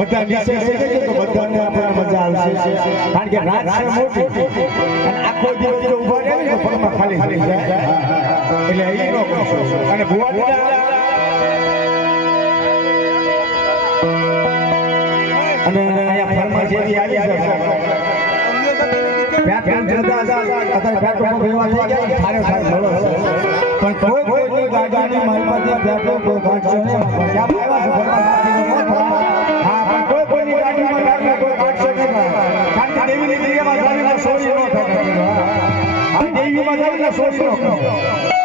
બધા નીચે તો બધાને આપણે મજા આવશે કારણ કે રાત છે મોટી અને આખો દિવસ જો ઊભા રહે ને પગમાં ખાલી થઈ જાય એટલે એ નો કરશો અને ભુવા અને અહીંયા ફરમા જેવી આવી છે પ્યાર જતા અત્યારે પ્યાર ભેવા થઈ ગયા થારે થારે ભલો પણ કોઈ ગાડીની માલમાંથી પ્યાર કોઈ ગાંઠ છે ને ક્યાં આવ્યા છે ફરમા હા પણ કોઈની ગાડીમાં ગાડી કોઈ ગાંઠ છે નહીં કારણ કે દેવીની જગ્યામાં જાવીને સોરી ન થાય હા દેવીમાં જાવીને સોરી ન થાય